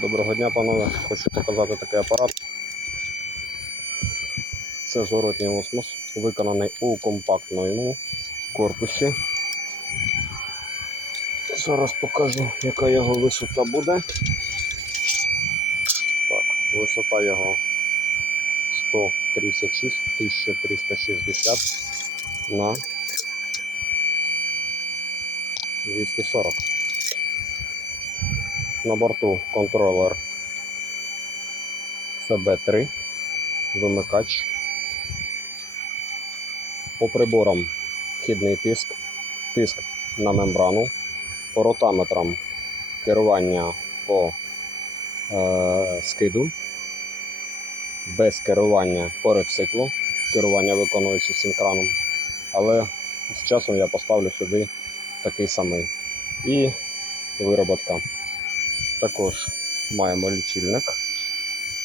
Доброго дня, панове. Хочу показати такий апарат. Це зворотній осмос, виконаний у компактному корпусі. Зараз покажу, яка його висота буде. Так, висота його 136 1360 на 240. На борту контролер CB3, вимикач. По приборам вхідний тиск, тиск на мембрану, по ротаметрам керування по е, скиду, без керування по рециклу. Керування виконується синкраном. Але з часом я поставлю сюди такий самий. І вироботка. Також маємо лічильник,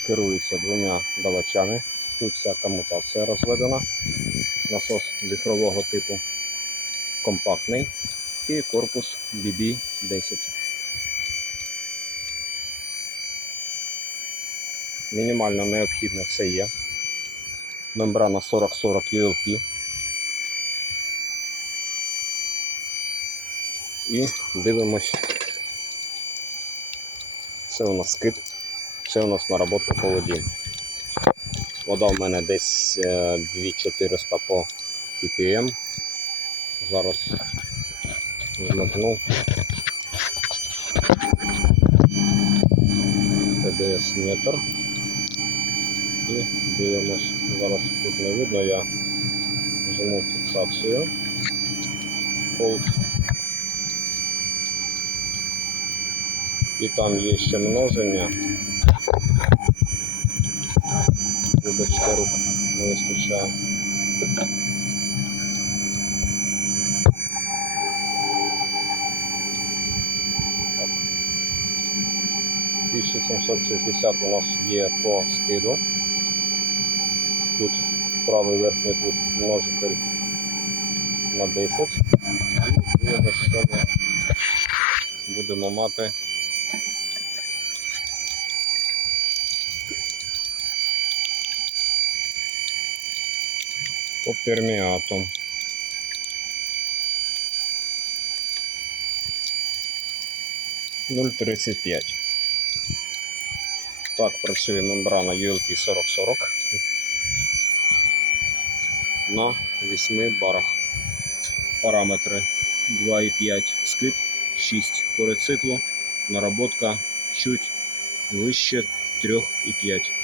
керується двома давачами. Тут вся комутація розведена. Насос віхрового типу компактний і корпус BB10. Мінімально необхідне це є. Мембрана 4040 ULP. І дивимось це у нас скид, це у нас наработка воді. Вода в мене десь е, 2400 по ppm. Зараз вмикну. ТДС метр. І дивимось. Зараз тут не видно, я жму фіксацію. І там є ще множення. Вибачте, рук не вистачає. Так. 1760 у нас є по скиду. Тут правий верхній кут множитель на 10. І дивимося, що ми будемо мати по перміату. Нуль тридцять п'ять. Так працює мембрана ULP 4040 на 8 барах. Параметри 2,5 скид, 6 по наработка чуть вище 3,5.